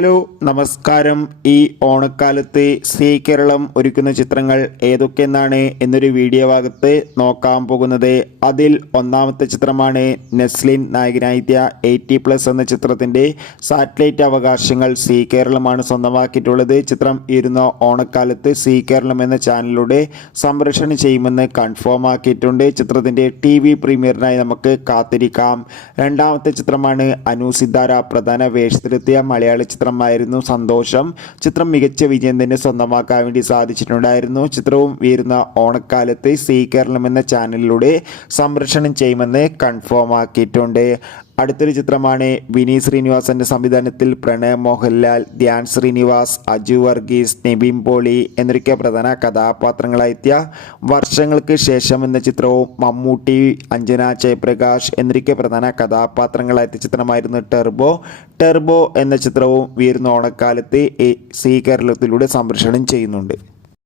Hello നമസ്കാരം. ഈ ഓണക്കാലത്ത് സി കേരളം ഒരുക്കുന്ന ചിത്രങ്ങൾ ഏതൊക്കെയെന്നാണ് എന്നൊരു വീഡിയോ ഭാഗത്ത് നോക്കാൻ പോകുന്നത്. അതിൽ ഒന്നാമത്തെ ചിത്രമാണ് നെസ്ലിൻ നായകനായിത്യ എയ്റ്റി പ്ലസ് എന്ന ചിത്രത്തിന്റെ സാറ്റലൈറ്റ് അവകാശങ്ങൾ സി കേരളമാണ് സ്വന്തമാക്കിയിട്ടുള്ളത്. ചിത്രം ഇരുന്ന ഓണക്കാലത്ത് സി കേരളം എന്ന ചാനലിലൂടെ സംപ്രേഷണം ചെയ്യുമെന്ന് കൺഫേം ആക്കിയിട്ടുണ്ട്. ചിത്രത്തിന്റെ ടി വി പ്രീമിയറിനായി നമുക്ക് കാത്തിരിക്കാം. രണ്ടാമത്തെ ചിത്രമാണ് അനു സിദ്ധാര പ്രധാന വേഷത്തിലെത്തിയ മലയാള ചിത്രമായിരുന്നു സന്തോഷം. ചിത്രം മികച്ച വിജയം തന്നെ സ്വന്തമാക്കാൻ വേണ്ടി സാധിച്ചിട്ടുണ്ടായിരുന്നു. ചിത്രവും വീരുന്ന ഓണക്കാലത്ത് സീ കേരളം എന്ന ചാനലിലൂടെ സംരക്ഷണം ചെയ്യുമെന്ന് കൺഫേം ആക്കിയിട്ടുണ്ട്. അടുത്തൊരു ചിത്രമാണ് വിനീത് ശ്രീനിവാസന്റെ സംവിധാനത്തിൽ പ്രണയ് മോഹൻലാൽ ധ്യാൻ ശ്രീനിവാസ് അജു വർഗീസ് നിബിൻ പോളി എന്നൊക്കെ പ്രധാന കഥാപാത്രങ്ങളായെത്തിയ വർഷങ്ങൾക്ക് ശേഷം എന്ന ചിത്രവും മമ്മൂട്ടി അഞ്ജന ജയപ്രകാശ് എന്നൊക്കെ പ്രധാന കഥാപാത്രങ്ങളായെത്തിയ ചിത്രമായിരുന്നു ടെർബോ. ടെർബോ എന്ന ചിത്രവും വീരുന്ന ഓണക്കാലത്ത് സി കേരളത്തിലൂടെ സംപ്രേഷണം ചെയ്യുന്നുണ്ട്.